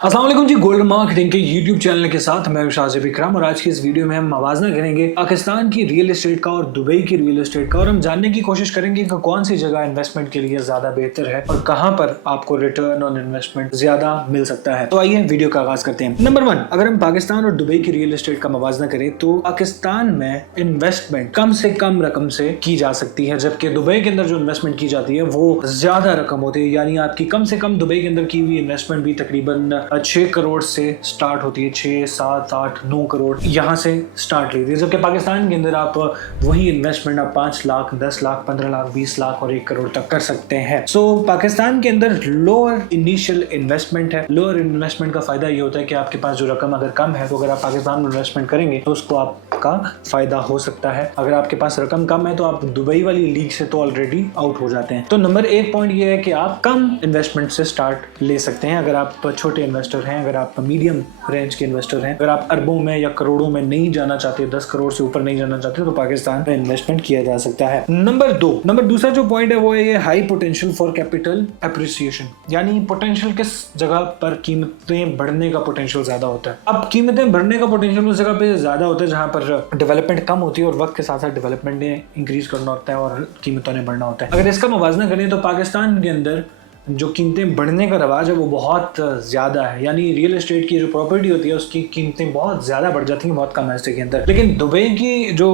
अस्सलाम वालेकुम जी। Gold marketing के यूट्यूब चैनल के साथ मैं शाजिब इकराम और आज की इस वीडियो में हम मवाजना करेंगे पाकिस्तान की रियल एस्टेट का और दुबई की रियल एस्टेट का, और हम जानने की कोशिश करेंगे कि कौन सी जगह इन्वेस्टमेंट के लिए ज्यादा बेहतर है और कहां पर आपको रिटर्न ऑन इन्वेस्टमेंट ज्यादा मिल सकता है। तो आइए वीडियो का आगाज करते हैं। नंबर 1, अगर हम पाकिस्तान और दुबई की रियल एस्टेट का मवाजना करें तो पाकिस्तान में इन्वेस्टमेंट कम से कम रकम से की जा सकती है, जबकि दुबई के अंदर जो इन्वेस्टमेंट की जाती है वो ज्यादा रकम होती है। यानी आपकी कम से कम दुबई के अंदर की हुई इन्वेस्टमेंट भी तकरीबन 6 करोड़ से स्टार्ट होती है। 6, 7, 8, 9 करोड़ यहाँ से स्टार्ट लेती है, जबकि पाकिस्तान के अंदर आप वही इन्वेस्टमेंट आप 5 लाख, 10 लाख, 15 लाख, 20 लाख और 1 करोड़ तक कर सकते हैं। सो पाकिस्तान के अंदर लोअर इनिशियल इन्वेस्टमेंट है। लोअर इन्वेस्टमेंट का फायदा ये होता है कि आपके पास जो रकम अगर कम है तो अगर आप पाकिस्तान में इन्वेस्टमेंट करेंगे तो उसको आपका फायदा हो सकता है। अगर आपके पास रकम कम है तो आप दुबई वाली लीग से तो ऑलरेडी आउट हो जाते हैं। तो नंबर 1 पॉइंट ये है कि आप कम इन्वेस्टमेंट से स्टार्ट ले सकते हैं अगर आप छोटे इन्वेस्टर हैं, अगर आप मीडियम रेंज के इन्वेस्टर हैं। अगर आप अरबों में या करोड़ों में नहीं जाना चाहते, 10 करोड़ से ऊपर नहीं जाना चाहते, तो पाकिस्तान में इन्वेस्टमेंट किया जा सकता है। नंबर दूसरा जो पॉइंट है वो है ये high potential for capital appreciation. यानी पोटेंशियल किस जगह पर कीमतें बढ़ने का पोटेंशियल ज्यादा होता है। अब कीमतें बढ़ने का पोटेंशियल उस जगह पे ज्यादा होता है जहां पर डेवलपमेंट कम होती है और वक्त के साथ साथ डेवलपमेंट ने इंक्रीज करना होता है और कीमतों ने बढ़ना होता है। अगर इसका मुवाजना करें तो पाकिस्तान के अंदर जो कीमतें बढ़ने का रवाज है वो बहुत ज्यादा है। यानी रियल एस्टेट की जो प्रॉपर्टी होती है उसकी कीमतें बहुत ज्यादा बढ़ जाती हैं बहुत कम ऐसे के अंदर। लेकिन दुबई की जो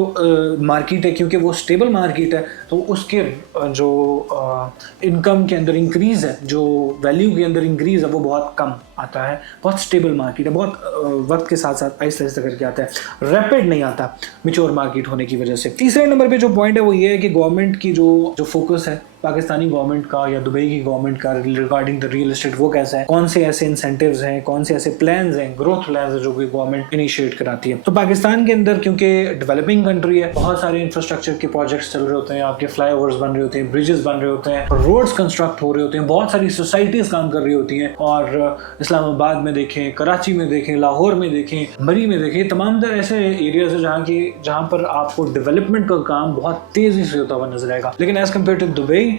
मार्केट है, क्योंकि वो स्टेबल मार्केट है, तो उसके जो इनकम के अंदर इंक्रीज है, जो वैल्यू के अंदर इंक्रीज है वो बहुत कम आता है। बहुत स्टेबल मार्केट है, बहुत वक्त के साथ साथ आहिस्ता आहिस्ता करके आता है, रैपिड नहीं आता मैच्योर मार्केट होने की वजह से। तीसरे नंबर पे जो पॉइंट है वो ये है कि गवर्नमेंट की जो फोकस है पाकिस्तानी गवर्नमेंट का या दुबई की गवर्नमेंट का रिगार्डिंग द रियल एस्टेट वो कैसा है, कौन से ऐसे इंसेंटिव्स हैं, कौन से ऐसे प्लान्स हैं, ग्रोथ प्लान्स हैं जो कि गवर्नमेंट इनिशिएट कराती है। तो पाकिस्तान के अंदर क्योंकि डेवलपिंग कंट्री है, बहुत सारे इंफ्रास्ट्रक्चर के प्रोजेक्ट्स चल रहे होते हैं, आपके फ्लाईओवर्स बन रहे होते हैं, ब्रिजेस बन रहे होते हैं, रोड्स कंस्ट्रक्ट हो रहे होते हैं, बहुत सारी सोसाइटीज काम कर रही होती हैं। और इस्लामाबाद में देखें, कराची में देखें, लाहौर में देखें, मरी में देखें, तमाम तरह ऐसे एरियाज है जहाँ पर आपको डेवलपमेंट का काम बहुत तेजी से होता हुआ नजर आएगा। लेकिन एज कम्पेयर टू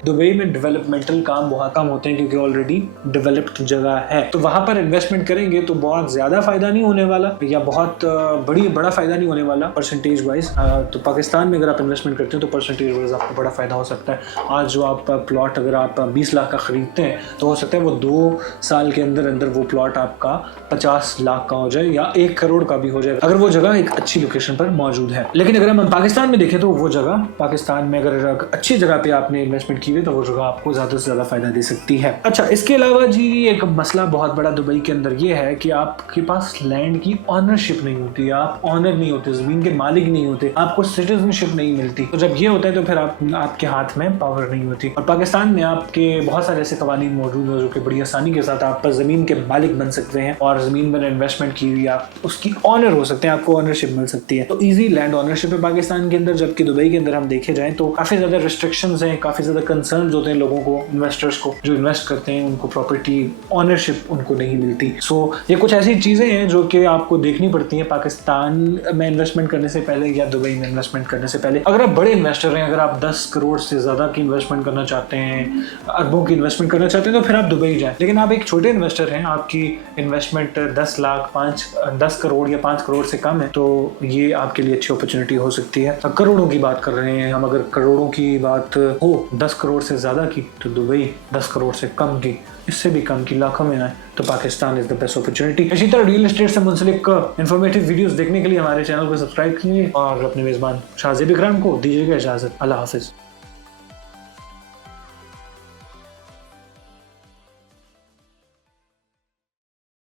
दुबई में डेवलपमेंटल काम बहुत कम होते हैं क्योंकि ऑलरेडी डेवलप्ड जगह है। तो वहां पर इन्वेस्टमेंट करेंगे तो बहुत ज्यादा फायदा नहीं होने वाला या बहुत बड़ा फायदा नहीं होने वाला परसेंटेज वाइज। तो पाकिस्तान में अगर आप इन्वेस्टमेंट करते हैं तो परसेंटेज वाइज आपको बड़ा फायदा हो सकता है। आज जो आप प्लॉट अगर आप 20 लाख का खरीदते हैं तो हो सकता है वो 2 साल के अंदर अंदर वो प्लॉट आपका 50 लाख का हो जाए या 1 करोड़ का भी हो जाए अगर वो जगह एक अच्छी लोकेशन पर मौजूद है। लेकिन अगर हम पाकिस्तान में देखें तो वो जगह, पाकिस्तान में अगर अच्छी जगह पे आपने इन्वेस्टमेंट की हुई तो वो जगह आपको ज्यादा से ज्यादा फायदा दे सकती है। अच्छा, इसके अलावा जी एक मसला बहुत बड़ा दुबई के अंदर ये है कि आपके पास लैंड की ऑनरशिप नहीं होती, आप ऑनर नहीं होते, जमीन के मालिक नहीं होते, आपको सिटीजनशिप नहीं मिलती। तो जब ये होता है तो फिर आपके हाथ में पावर नहीं होती। और पाकिस्तान में आपके बहुत सारे ऐसे कवानीन मौजूद है जो कि बड़ी आसानी के साथ आप जमीन के मालिक बन सकते हैं और जमीन में इन्वेस्टमेंट की हुई आप उसकी ऑनर हो सकते हैं, आपको ऑनरशिप मिल सकती है। तो इजी लैंड ऑनरशिप है पाकिस्तान के अंदर, जबकि दुबई के अंदर हम देखे जाए तो काफी ज्यादा रिस्ट्रिक्शंस हैं, काफी ज्यादा कंसर्न्स होते हैं लोगों को, इन्वेस्टर्स को जो इन्वेस्ट करते हैं उनको प्रॉपर्टी ऑनरशिप उनको नहीं मिलती। सो ये कुछ ऐसी चीजें हैं जो कि आपको देखनी पड़ती हैं पाकिस्तान में इन्वेस्टमेंट करने से पहले या दुबई में इन्वेस्टमेंट करने से पहले। अगर आप बड़े इन्वेस्टर हैं, अगर आप 10 करोड़ से ज्यादा की इन्वेस्टमेंट करना चाहते हैं, अरबों की इन्वेस्टमेंट करना चाहते हैं तो फिर आप दुबई जाएं। लेकिन आप एक छोटे इन्वेस्टर हैं, आपकी इन्वेस्टमेंट 10 लाख, 10 करोड़ या 5 करोड़ से कम है, तो ये आपके लिए अच्छी अपॉर्चुनिटी हो सकती है। करोड़ों की बात कर रहे हैं हम, अगर करोड़ों की बात हो 10 करोड़ से ज्यादा की तो दुबई, 10 करोड़ से कम की, इससे भी कम की, लाखों में आए तो Pakistan is the best opportunity. इसी तरह रियल एस्टेट से मुंसलिक इंफॉर्मेटिव वीडियोस देखने के लिए हमारे चैनल को सब्सक्राइब कीजिए और अपने मेजबान शाजिब इकराम को दीजिएगा इजाजत। अल्लाह हाफिज।